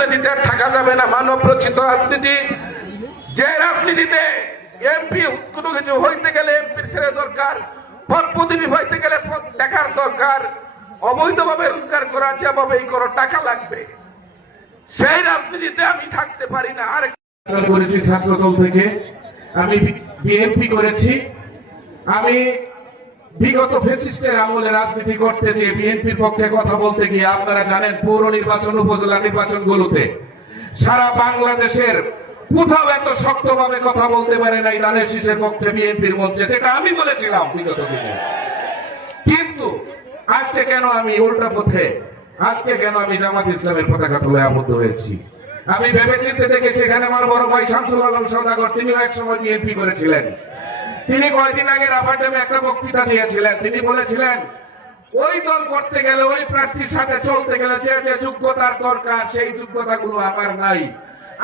রাজনীতিতে থাকা যাবে না মানব রচিত রাজনীতি। যে রাজনীতিতে এমপি কোনো কিছু হইতে গেলে এমপির ছেলে দরকার, পদ হইতে গেলে দেখার দরকার, অবৈধভাবে রোজগার করা যেভাবেই করো, টাকা লাগবে। সেই রাজনীতিতে আমি থাকতে পারি না। আর করেছি ছাত্রদল থেকে আমি বিএনপি করেছি। আমি বিগত ফেসিস্টের আমলে রাজনীতি করতে যে বিএনপির পক্ষে কথা বলতে গিয়ে আপনারা জানেন পৌর নির্বাচন, উপজেলা নির্বাচন গুলোতে সারা বাংলাদেশের কোথাও এত শক্তভাবে কথা বলতে পারে নাই দানের শীষের পক্ষে বিএনপির মঞ্চে, যেটা আমি বলেছিলাম বিগত দিনে। কিন্তু আজকে কেন আমি উল্টা পথে, আজকে কেন আমি জামাত ইসলামের পতাকা তুলে আবদ্ধ হয়েছি? আমি ভেবে চিন্তে দেখেছি এখানে আমার বড় ভাই শামসুল আলম সৌদাগর, তিনিও এক সময় বিএনপি করেছিলেন। তিনি কয়েকদিন আগে রাবারডেমে একটা বক্তৃতা দিয়েছিলেন। তিনি বলেছিলেন, ওই দল করতে গেলে, ওই প্রার্থীর সাথে চলতে গেলে যে যে যোগ্যতার দরকার, সেই যোগ্যতাগুলো আমার নাই।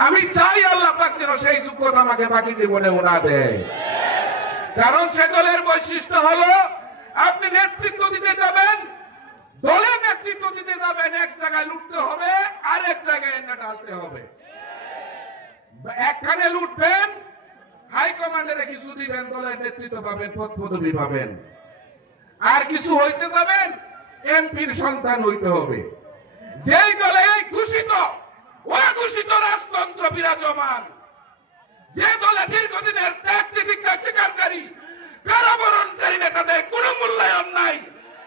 আমি চাই আল্লাহ পাক যেন সেই যোগ্যতা আমাকে বাকি জীবনে ওনা দেয়। কারণ সে দলের বৈশিষ্ট্য হলো, আপনি নেতৃত্ব দিতে যাবেন, দলের নেতৃত্ব দিতে যাবেন, এক জায়গায় লুটতে হবে আর এক জায়গায় ঢালতে হবে। কিছু দিবেন, দলের নেতৃত্ব পাবেন, পদ পদবি পাবেন। আর কিছু হইতে যাবেন, এমপির সন্তান হইতে হবে। যেই দলে এই ঘোষিত, অঘোষিত রাজতন্ত্র বিরাজমান, যে দলে দীর্ঘদিনের ত্যাগ তিতিক্ষা স্বীকারকারী, কারাবরণকারী নেতাদের কোনো মূল্যায়ন নাই,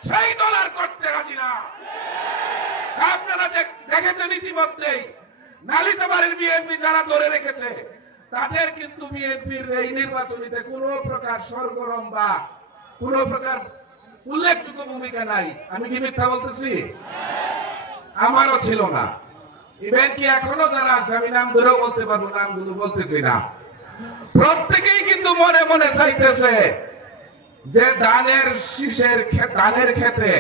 সেই দল আর করতে রাজি না। আপনারা দেখ- দেখেছেন ইতিমধ্যেই নালিতে বাড়ির বিএনপি যারা ধরে রেখেছে তাদের কিন্তু বিএনপির এই নির্বাচনীতে কোন প্রকার সরগরম বা কোন প্রকার উল্লেখযোগ্য ভূমিকা নাই। আমি কি মিথ্যা বলতেছি? আমারও ছিল না। ইভেন কি এখনও যারা আছে, আমি নাম ধরেও বলতে পারব, নামগুলো বলতেছি না। প্রত্যেকেই কিন্তু মনে মনে চাইতেছে যে দানের শীষের দানের ক্ষেত্রে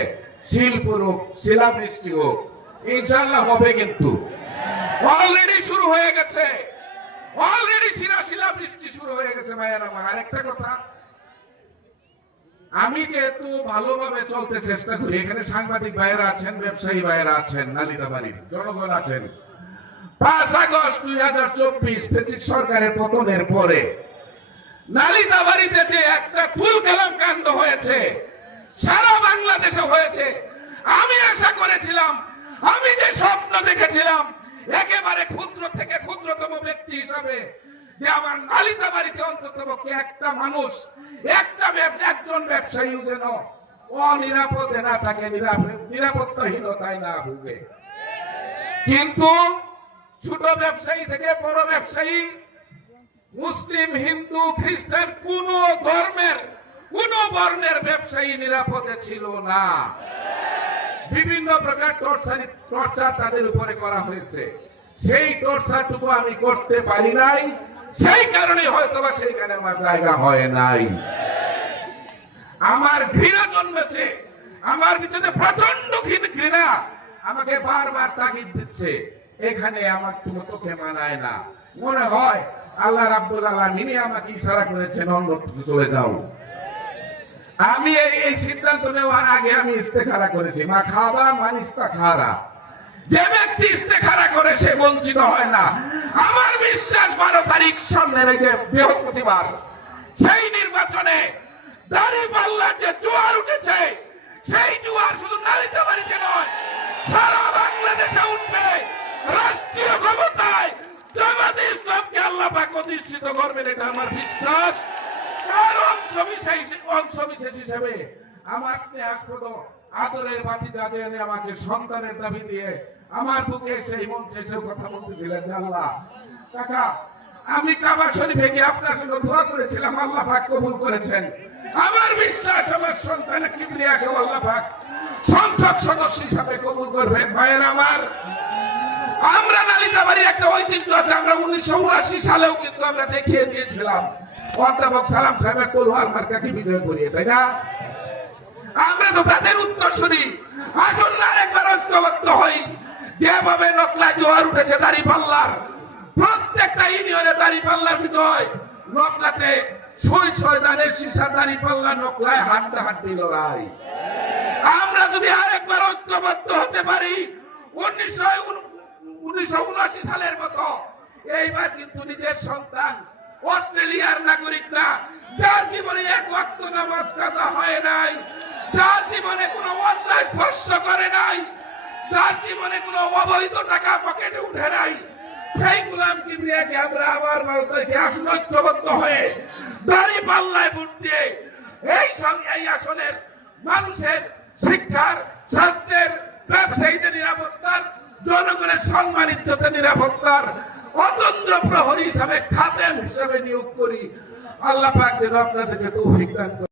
শিল পুরুক শিলাবৃষ্টি হোক, ইনশাল্লাহ হবে কিন্তু। অলরেডি শুরু হয়ে গেছে। অলরেডি শিলা বৃষ্টি শুরু হয়ে গেছে ভাইয়ের আমার আরেকটা কথা, আমি যেহেতু ভালোভাবে চলতে চেষ্টা করি, এখানে সাংবাদিক ভাইয়েরা আছেন, ব্যবসায়ী ভাইয়েরা আছেন নালিতাবাড়ির জনগণ আছেন। পাঁচ আগস্ট দুই হাজার চব্বিশ সরকারের পতনের পরে নালিতাবাড়িতে যে একটা ফুল কালাম কাণ্ড হয়েছে, সারা বাংলাদেশে হয়েছে, আমি আশা করেছিলাম, আমি যে স্বপ্ন দেখেছিলাম একেবারে ক্ষুদ্র থেকে ক্ষুদ্রতম ব্যক্তি হিসাবে যে আমার নালিতা বাড়িতে অন্তত পক্ষে একটা মানুষ, একটা একজন ব্যবসায়ী যেন অনিরাপদে না থাকে, নিরাপ- নিরাপত্তাহীনতায় না ভুগে। কিন্তু ছোট ব্যবসায়ী থেকে বড় ব্যবসায়ী, মুসলিম, হিন্দু, খ্রিস্টান, কোন ধর্মের, কোন বর্ণের ব্যবসায়ী নিরাপদে ছিল না। বিভিন্ন প্রকার টর্চার টর্চার তাদের উপরে করা হয়েছে। সেই টর্চারটুকু আমি করতে পারি নাই। সেই কারণে হয়তো বা সেইখানে আমার জায়গা হয় নাই। আমার ঘৃণা জন্মেছে। আমার ভিতরে প্রচণ্ড ঘৃণা আমাকে বারবার তাগিদ দিচ্ছে। এখানে আমার কোনো তোকে মানায় না। মনে হয় আল্লাহ রাব্বুল আলামিনই আমাকে ইশারা করেছেন অন্যত্র চলে যাও। আমি এই এই সিদ্ধান্ত নেওয়ার আগে আমি ইস্তেখারা করেছি। মা খাবা মানিস্তা খারা যে ব্যক্তি ইস্তেখারা করে সে বঞ্চিত হয় না। আমার বিশ্বাস বারো তারিখ সামনে রেখে বৃহস্পতিবার, সেই নির্বাচনে দাড়ি পাল্লার যে জোয়ার উঠেছে, সেই জোয়ার শুধু নারীতে বাড়িতে নয়, সারা বাংলাদেশে উঠবে রাষ্ট্রীয় ক্ষমতায়। জামাতে ইসলামকে আল্লাহ পাক অধিষ্ঠিত করবেন, এটা আমার বিশ্বাস। তার অংশ বিশেষ অংশ বিশেষ হিসেবে আমার স্নেহাস্পদ, আদরের বাতি যাতে এনে আমাকে সন্তানের দাবি দিয়ে আমার বুকে সেই মঞ্চে এসেও কথা বলতেছিলেন আল্লাহ, কাকা, আমি কাবা শরীফে গিয়ে আপনার জন্য দোয়া করেছিলাম, আল্লাহ পাক কবুল করেছেন। আমার বিশ্বাস, আমার সন্তানের কিবরিয়াকে আল্লাহ পাক সংসদ সদস্য হিসাবে কবুল করবেন। ভাইয়ের আমার, আমরা নালিতাবাড়ির একটা ঐতিহ্য আছে, আমরা উনিশশো উনআশি সালেও কিন্তু আমরা দেখিয়ে দিয়েছিলাম। অধ্যাপক সালাম সাহেবের তলোয়ার মার্কাকে বিজয় করিয়ে, তাই না? আমরা তো তাদের উত্তরসূরি আসুন না একবার ঐক্যবদ্ধ হই। যেভাবে নকলা জোয়ার উঠেছে দাড়ি পাল্লার, প্রত্যেকটা ইউনিয়নে দাড়ি পাল্লার বিজয়। নকলাতে ছয় ছয় দানের সীসা দাড়ি পাল্লা, নকলায় হাড্ডা হাড্ডি লড়াই। আমরা যদি আরেকবার ঐক্যবদ্ধ হতে পারি, উনিশশো উনিশশো সালের মতো, এইবার কিন্তু নিজের সন্তান অস্ট্রেলিয়ার নাগরিক না যার জীবনে এক ওয়াক্ত নামাজ কাজা হয় নাই, যার জীবনে কোনো অন্যায় স্পর্শ করে নাই, যার জীবনে কোনো অবৈধ টাকা পকেটে উঠে নাই, সেই গুলাম কিবরিয়াকে আমরা আবার ভারতকে আসন ঐক্যবদ্ধ হয়ে দাড়ি পাল্লায় ভোট দিয়ে এই এই আসনের মানুষের শিক্ষার, স্বাস্থ্যের আল্লাহ পাক যেন আপনাদেরকে তৌফিক দান।